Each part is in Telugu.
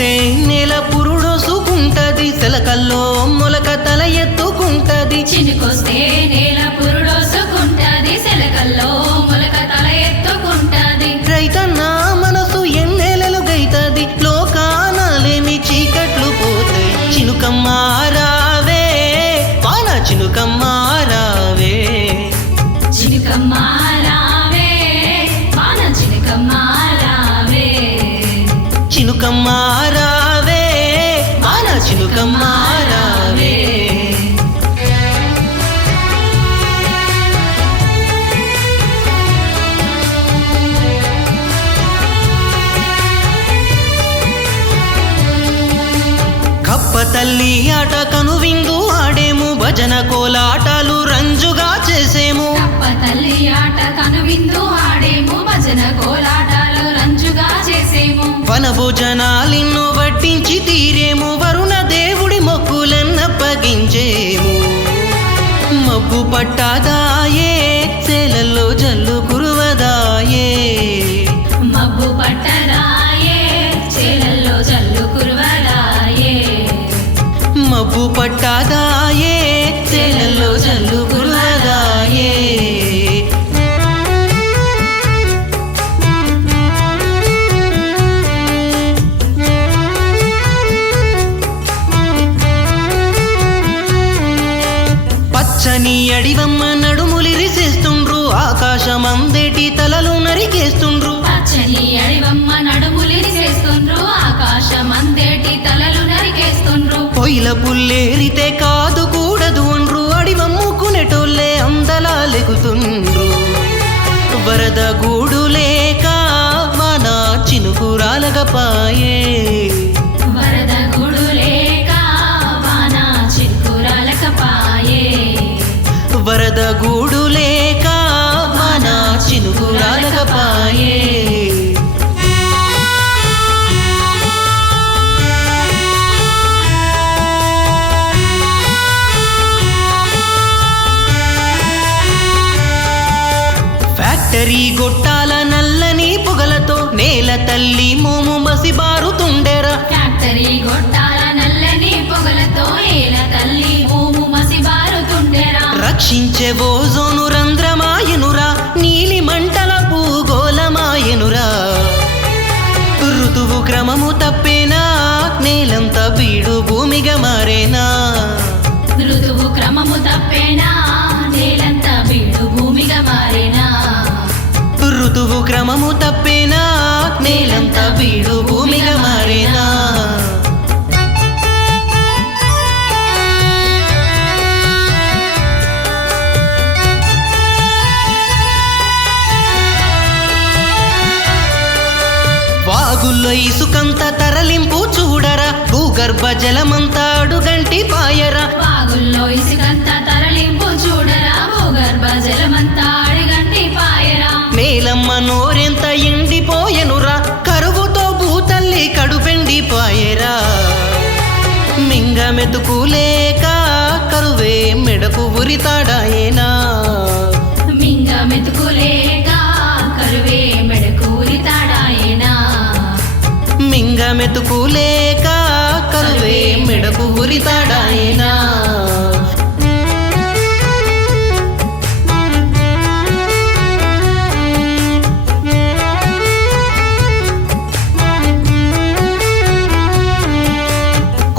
చినుకొస్తే నేల పురుడోసుకుంటది, సెలకల్లో మొలక తల ఎత్తుకుంటది. చినుకొస్తే నేల పురుడోసుకుంటది, సెలకల్లో మొలక తల ఎత్తుకుంటది. రైతన్న మనసు ఎన్నెలలు గైతది, లోకానలేమి చీకట్లు పోతాయి. చినుకమ్మ రావే వాన చినుకమ్మ రావే, చినుకమ్మ రావే వాన చినుకమ్మ రావే, చినుకమ్మ రావే వాన చినుకమ్మ రావే. కప్ప తల్లి ఆట కనువిందు ఆడేము, భజన కోలాటాలు రంజుగా చేసేము. కప్ప తల్లి ఆట కనువిందు ఆడేము, భజన కోలాటాలు రంజుగా చేసేము. వనభోజనాలిన్నో వడ్డించి తీరేము, వరుణ దేవుడి మొక్కులన్నప్పగించేము. మబ్బు పట్టాదాయే సేలల్లో జల్లు కురువదాయే, మబ్బు పట్టదాయే చేలల్లో జల్లు కురువదాయే, మబ్బు పట్టాదాయే సేలల్లో జల్లు కురువదాయే. పచ్చని అడివమ్మ నడుములిరిసేస్తుండ్రు, ఆకాశమందేటి తలలు నరికేస్తుండ్రు. పచ్చని అడివమ్మ నడుములిరిసేస్తుండ్రు, ఆకాశమందేటి తలలు నరికేస్తుండ్రు. పొయ్యిల పుల్లేరితే కాదు కూడదు అండ్రు, అడివమ్ముకునేటోళ్ళే అందలా లెగుతుండ్రు. వరద గూడు లేక వాన చినుకురాలగపాయే, వరద గుడు లేక వాన చినుకురాలకపాయే, వరద గూడు లేక వాన చినుకురాలగపాయే. ఫ్యాక్టరీ గొట్టాల నల్లని పొగలతో నేల తల్లి మోము మసిబారుతుండెరా. ఫ్యాక్టరీ గొట్టాల నల్లని పొగలతో నేల తల్లి మోము మసిబారుతుండెరా. రక్షించే ఓజోను రంధ్రమాయనురా, నీలి మంటల భూగోళమాయనురా. ఋతువు క్రమము తప్పేనా, నేలంతా బీడు భూమిగా మారేనా. ఋతువు క్రమము తప్పేనా, నేలంతా బీడు భూమిగా మారేనా. ఋతువు క్రమము తప్పేనా, నేలంతా బీడు భూమిగా మారేనా. వాగుల్లో ఇసుకంత తరలింపు చూడరా, భూగర్భ జలమంతా అడుగంటి పాయరా. వాగుల్లో ఇసుకంత తరలింపు చూడరా, భూగర్భ జలమంతా అడిగంటి పాయరా. నేలమ్మ నోరెంత ఎండిపోయెనురా, కరువుతో భూతల్లి కడుపెండిపాయెరా. మింగ మెతుకులేక కరువే మెడకు ఉరితాడాయేనా, మింగ మెతుకులేక కరువే మెడకు ఉరితాడాయేనా. మింగ మెతుకులేక కరువే మెడకు ఉరితాడాయేనా.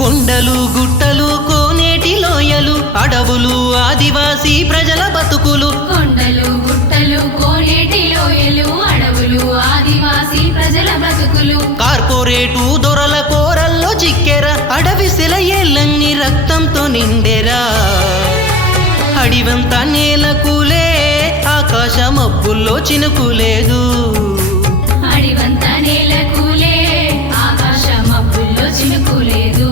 కొండలు గుట్టలు కోనేటి లోయలు, అడవులు ఆదివాసీ ప్రజల బతుకులు. కొండలు గుట్టలు కోనేటి లోయలు, అడవులు ఆదివాసీ ప్రజల బ్రతుకులు. కార్పొరేటు దొరల కోరల్లో చిక్కెరా, అడవి సెలయేళ్ళన్ని రక్తంతో నిండెరా. అడివంతా నేలకులే, ఆకాశ మబ్బుల్లో చినుకులేదు. అడివంత నేలకులే, ఆకాశ మబ్బుల్లో చినుకులేదు.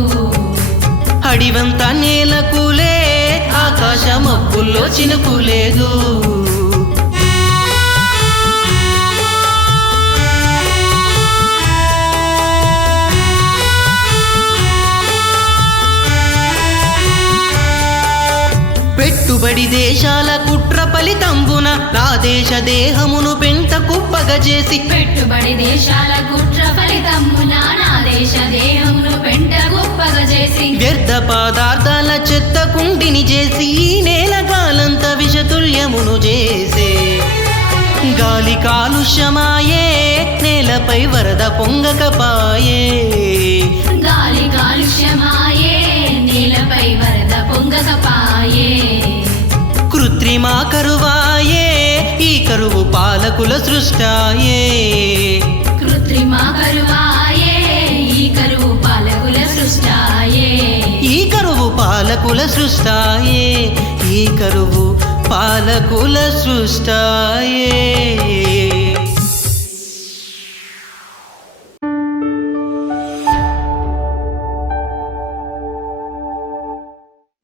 అడివంతా నేలకులే, ఆకాశ మబ్బుల్లో చినుకులేదు. పెట్టుబడి దేశాల కుట్ర ఫలితంబున నా దేశ దేహమును పెంట కుప్ప కుప్పగజేసి పెట్టుబడి దేశాల కుట్ర ఫలితమున నా దేశ దేహమును పెంట గొప్పగా చేసి వ్యర్థ పదార్థాల చెత్త కుండిని చేసి ఈ నేల కాలంత విషతుల్యమును చేసే గాలి కాలుష్యమాయే నేలపై వరద పొంగకపాయే గాలి కాలుష్యమాయే నేలపై వరద పొంగకపాయే కృత్రిమ కరువాయే ఈ కరువు పాలకుల సృష్టాయే కృత్రిమ కరువాయే ఈ కరువు పాలకుల సృష్టాయే ఈ కరువు పాలకుల సృష్టాయే ఈ కరువు పాలకుల సృష్టాయే